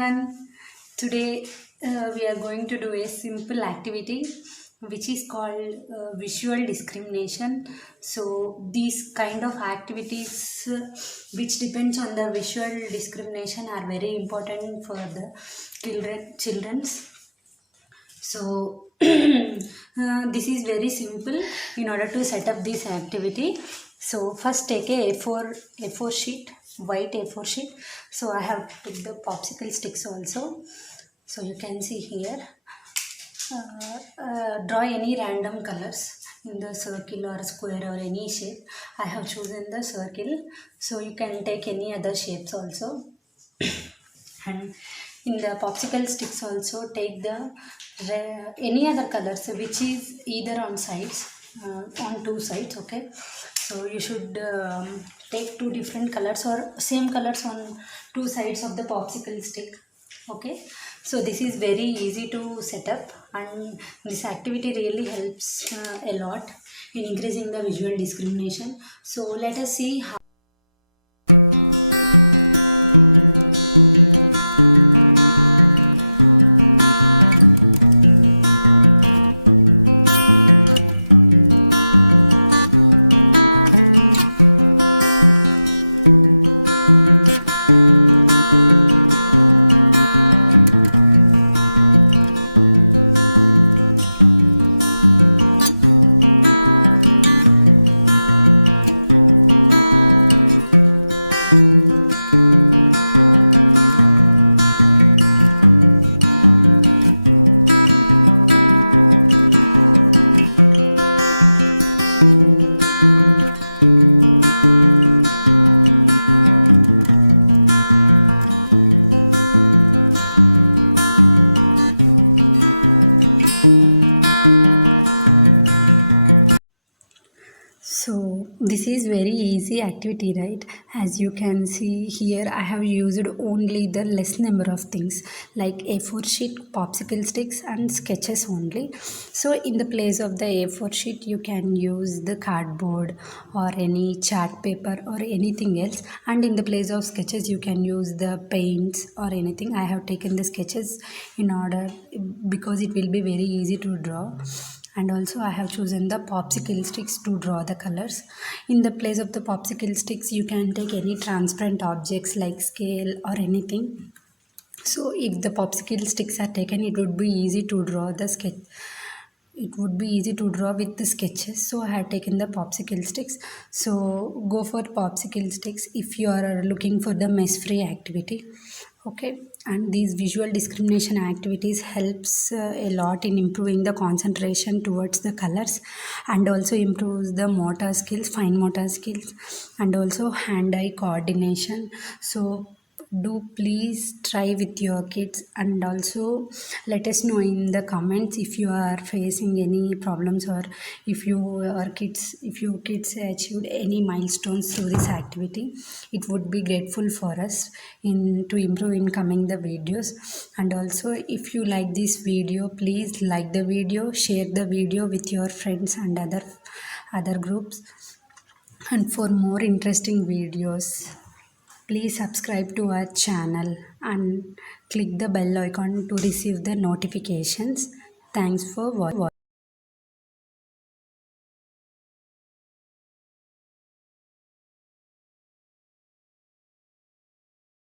everyone. Today we are going to do a simple activity which is called visual discrimination. So these kind of activities which depends on the visual discrimination are very important for the children's. So this is very simple in order to set up this activity. So first take a A4 sheet, white A4 sheet. So I have took the popsicle sticks also. So you can see here, draw any random colors in the circle or square or any shape. I have chosen the circle. So you can take any other shapes also. And in the popsicle sticks also take the any other colors which is either on sides, on two sides. Okay, so you should take two different colors or same colors on two sides of the popsicle stick. Okay, so this is very easy to set up, and this activity really helps a lot in increasing the visual discrimination. So let us see how. So this is very easy activity, right? As you can see here, I have used only the less number of things like A4 sheet, popsicle sticks and sketches only. So in the place of the A4 sheet, you can use the cardboard or any chart paper or anything else. And in the place of sketches, you can use the paints or anything. I have taken the sketches in order because it will be very easy to draw. And also I have chosen the popsicle sticks to draw the colors. In the place of the popsicle sticks, you can take any transparent objects like scale or anything. So if the popsicle sticks are taken, it would be easy to draw the sketch. It would be easy to draw with the sketches. So I have taken the popsicle sticks. So go for popsicle sticks if you are looking for the mess free activity. Okay, and these visual discrimination activities helps a lot in improving the concentration towards the colors, and also improves the motor skills, fine motor skills, and also hand-eye coordination. So do please try with your kids, and also let us know in the comments if you are facing any problems, or if your kids achieved any milestones through this activity. It would be grateful for us in to improve in coming the videos. And also if you like this video, please like the video, share the video with your friends and other groups. And for more interesting videos, please subscribe to our channel and click the bell icon to receive the notifications. Thanks for watching.